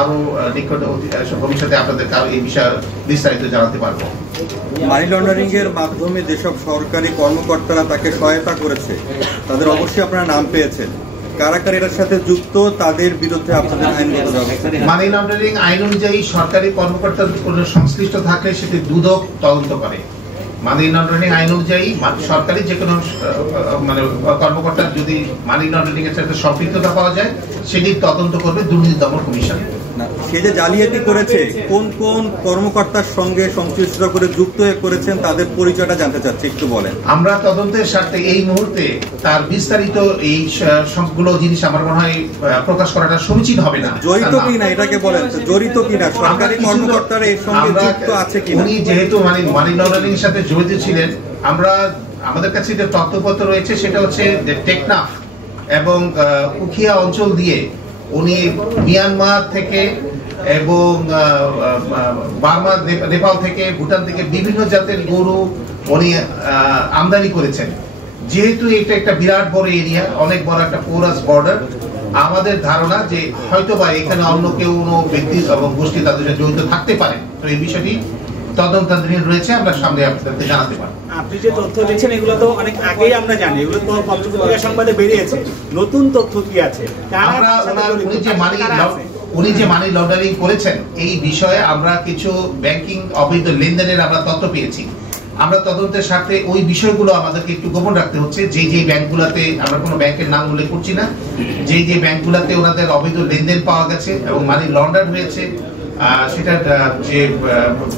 আরো নিকট ভবিষ্যতে আপনাদের এই বিষয়ে বিস্তারিত জানাতে পারবো। মানি লন্ডারিং এর মাধ্যমে যেসব সরকারি কর্মকর্তারা তাকে সহায়তা করেছে তাদের অবশ্যই আপনারা নাম পেয়েছেন। কারা কারা এর সাথে যুক্ত, তাদের বিরুদ্ধে আপনাদের আইনগত ব্যবস্থা? মানি লন্ডারিং আইন অনুযায়ী সরকারি কর্মকর্তার কোনো সংশ্লিষ্ট থাকলে সেটি দুদক তদন্ত করে। মানি লন্ডারিং আইন অনুযায়ী সরকারি যে কোনো কর্মকর্তার যদি মানি লন্ডারিং এর সাথে সম্পৃক্ততা পাওয়া যায় সেটি তদন্ত করবে দুর্নীতি দমন কমিশন। সে যে জালিয়াতি করেছে কোন কোন কর্মকর্তার সঙ্গে সংশ্লিষ্ট করে যুক্ত করেছেন তাদের পরিচয়টা জানতে চাচ্ছি, একটু বলেন। আমরা তদন্তের স্বার্থে এই মুহূর্তে তার বিস্তারিত এই সবগুলো জিনিস আমার মনে হয় প্রকাশ করাটা সমীচীন হবে না। জড়িত কিনা এটাকে বলেন, জড়িত কিনা সরকারি কর্মকর্তারা এর সঙ্গে যুক্ত আছে কিনা? উনি যেহেতু মানি লন্ডারিং এর সাথে জড়িত ছিলেন, আমাদের কাছে যে তথ্যপত্র রয়েছে সেটা হচ্ছে যে টেকনাফ এবং উখিয়া অঞ্চল দিয়ে উনি মিয়ানমার থেকে এবং বার্মা, নেপাল থেকে, ভুটান থেকে বিভিন্ন জাতের গরু উনি আমদানি করেছেন। যেহেতু এটা একটা বিরাট বড় এরিয়া, অনেক বড় একটা পোরাস বর্ডার, আমাদের ধারণা যে হয়তোবা এখানে অন্য কেউ কোনো ব্যক্তি এবং গোষ্ঠী তাদের সাথে জড়িত থাকতে পারে। তো এই বিষয়টি তদন্তাধীন রয়েছে, আমরা সামনে আপনাদেরকে জানাতে পারি। আপনি যে তথ্য দিচ্ছেন এগুলো তো অনেক আগেই আমরা জানি, এগুলো তো পত্রিকা সংবাদে বেরিয়েছে। নতুন তথ্য কি আছে? উনি যে মানি লন্ডারিং করেছেন এই বিষয়ে আমরা কিছু ব্যাংকিং অবৈধ লেনদেনের আমরা তথ্য পেয়েছি। আমরা তদন্তের স্বার্থে ওই বিষয়গুলো আমাদেরকে একটু গোপন রাখতে হচ্ছে। যে ব্যাংকগুলোতে, আমরা কোনো ব্যাংকের নাম উল্লেখ করছি না, যে ব্যাংকগুলোতে ওনাদের অবৈধ লেনদেন পাওয়া গেছে এবং মানি লন্ডার হয়েছে, সেটার যে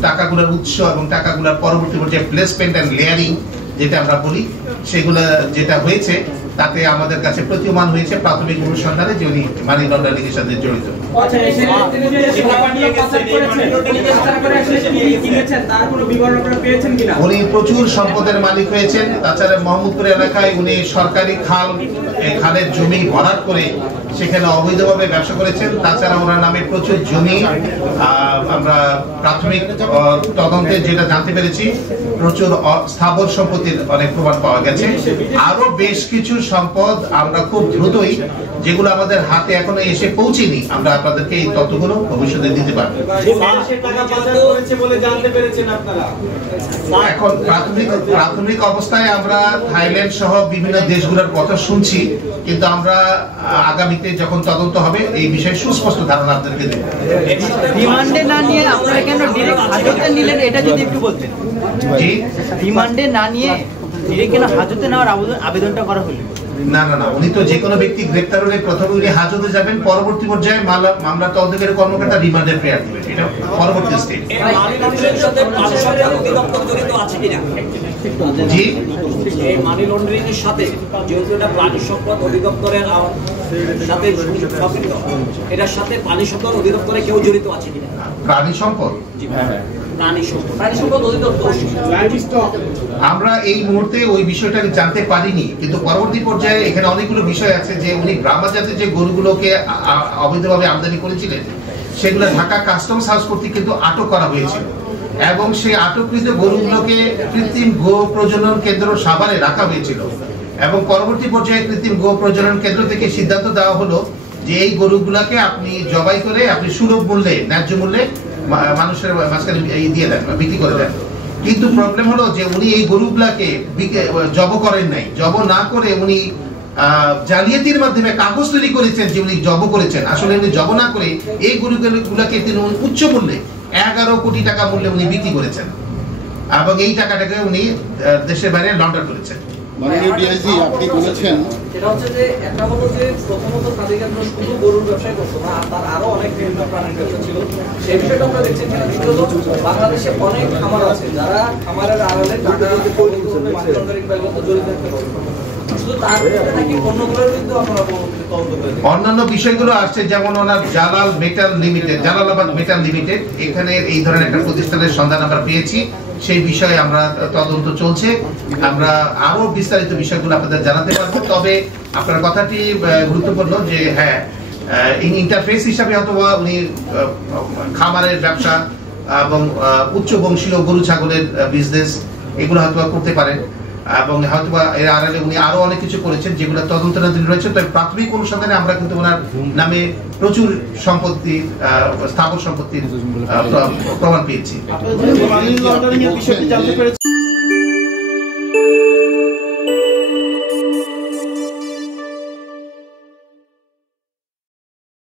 টাকাগুলোর উৎস এবং টাকাগুলোর পরবর্তী পর্যায়ে প্লেসমেন্ট এন্ড লেয়ারিং যেটা আমরা বলি, সেগুলো যেটা হয়েছে তাতে আমাদের কাছে প্রতীয়মান হয়েছে প্রাথমিক অনুসন্ধানে যে উনি মানি লন্ডারিং এর সাথে জড়িত। উনি প্রচুর সম্পদের মালিক হয়েছেন। তাছাড়া মোহাম্মদপুর এলাকায় উনি সরকারি খালের জমি ভরাট করে সেখানে অবৈধভাবে ব্যবসা করেছেন। তাছাড়া ওনার নামে প্রচুর জমি, আমরা প্রাথমিক তদন্তে যেটা জানতে পেরেছি, প্রচুর স্থাবর সম্পত্তির অনেক প্রমাণ পাওয়া গেছে। আরো বেশ কিছু সম্পদ আমরা খুব দ্রুতই, যেগুলো আমাদের হাতে এখনো এসে পৌঁছেনি, আমরা আপনাদেরকে এই তথ্যগুলো ভবিষ্যতে দিতে পারবো। এখন প্রাথমিক অবস্থায় আমরা থাইল্যান্ড সহ বিভিন্ন দেশগুলোর কথা শুনছি, কিন্তু আমরা আগামীতে যখন তদন্ত হবে এই বিষয়ে সুস্পষ্ট ধারণা আপনাদেরকে দেব। রিমান্ডে না নিয়ে আপনারা কেন ডাইরেক্ট হাজতে নিলেন, এটা যদি একটু বলতেন। জি, রিমান্ডে না নিয়ে ডাইরেক্ট কেন হাজতে নেওয়ার আবেদনটা করা হলো? না, উনি তো যে কোনো ব্যক্তি গ্রেফতার হলে প্রথমে উনি হাজতে যাবেন, পরবর্তী পর্যায়ে মামলা তদন্তকারী কর্মকর্তা রিমান্ডের প্রেয়ার দিবেন। এটা পরবর্তী স্টেপ। জি, এই মানি লন্ডারিং এর সাথে যেহেতু এটা প্রাণী সম্পদ অধিদপ্তরের সাথে সম্পৃক্ত, এটার সাথে প্রাণী সম্পদ অধিদপ্তরে কেউ জড়িত আছে কিনা? প্রাণী সম্পদ, প্রাণী সম্পদ অধিদপ্তর আমরা এই মুহূর্তে ওই বিষয়টা জানতে পারিনি, কিন্তু পরবর্তী পর্যায়ে এখানে অনেকগুলো বিষয় আছে যে উনি ব্রাহ্মা জাতের যে গরুগুলোকে অবৈধভাবে আমদানি করেছিলেন সেগুলো ঢাকা কাস্টমস হাউস কর্তৃক কিন্তু আটক করা হয়েছিল এবং সেই আটককৃত গরুগুলোকে কৃত্রিম গো প্রজনন কেন্দ্র সাভারে রাখা হয়েছিল এবং পরবর্তী পর্যায়ে কৃত্রিম গো প্রজনন কেন্দ্র থেকে সিদ্ধান্ত দেওয়া হলো যে এই গরুগুলাকে আপনি জবাই করে আপনি সুলভ মূল্যে, ন্যায্য মূল্যে মানুষের মাঝখানে দিয়ে দেন, বিক্রি করে দেন। কিন্তু প্রবলেম হলো যে উনি এই গরুগুলাকে জব করেন নাই। জব না করে উনি জালিয়াতির মাধ্যমে কাগজ তৈরি করেছেন যে উনি জব করেছেন। আসলে উনি জব না করে এই গরুগুলাকে তিনি উচ্চ মূল্যে 11 কোটি টাকা মূল্যে উনি বিক্রি করেছেন এবং এই টাকাটাকে উনি দেশের বাইরে লন্ডার করেছেন। আপনি বলেছেন সেটা হচ্ছে যে একটা হলো যে প্রথমত তাদের শুধু গরুর ব্যবসায় করতো না, তার আরো অনেক বিভিন্ন প্রাণীর ব্যবসা ছিল, সেই বিষয়টা আমরা দেখছি। বাংলাদেশে অনেক খামার আছে যারা খামারের আড়ালে টাকা মানি লন্ডারিং জড়িত থাকতে পারে। অন্যান্য বিষয়গুলো আসছে, যেমন ওনার জালালাবাদ মেটাল লিমিটেড, এখানে এই ধরনের একটা প্রতিষ্ঠানের সন্ধান আমরা পেয়েছি। সেই বিষয়ে আমরা তদন্ত চলছে, আমরা আরো বিস্তারিত বিষয়গুলো আপনাদের জানাতে পারবো। তবে আপনার কথাটি গুরুত্বপূর্ণ যে হ্যাঁ, ইন্টারফেস হিসাবে অথবা উনি খামারের ব্যবসা এবং উচ্চ বংশীয় গরু ছাগলের বিজনেস এগুলো হয়তো করতে পারেন। এবং হয়তোবা এর আড়ালে উনি আরো অনেক কিছু করেছেন যেগুলো তদন্তাধীন রয়েছে। তবে প্রাথমিক অনুসন্ধানে আমরা কিন্তু ওনার নামে প্রচুর সম্পত্তি, স্থাবর সম্পত্তির প্রমাণ পেয়েছি। বলছেন